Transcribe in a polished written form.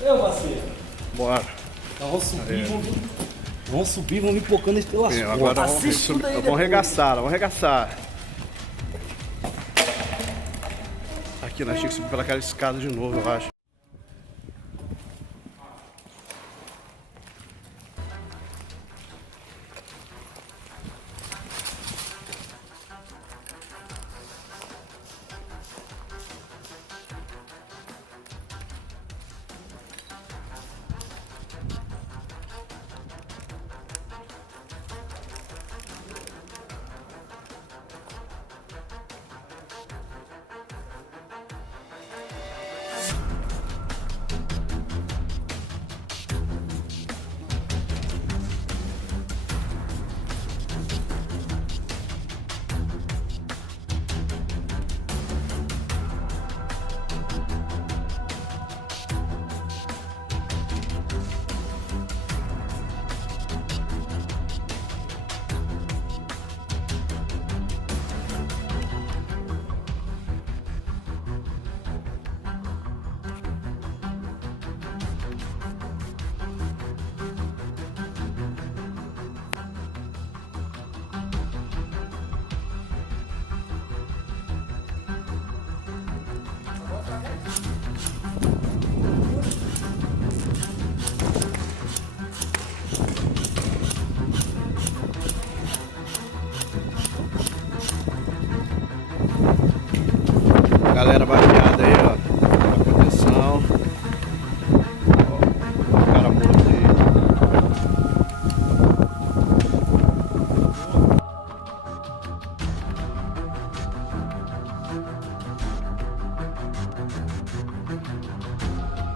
Eu, parceiro. Bora. Então vamos subir, vamos subir, vamos me pocando eles pelas costas. Agora Assiste tudo aí vamos arregaçar, vamos arregaçar. Aqui nós tínhamos que subir pelaquela escada de novo, eu acho.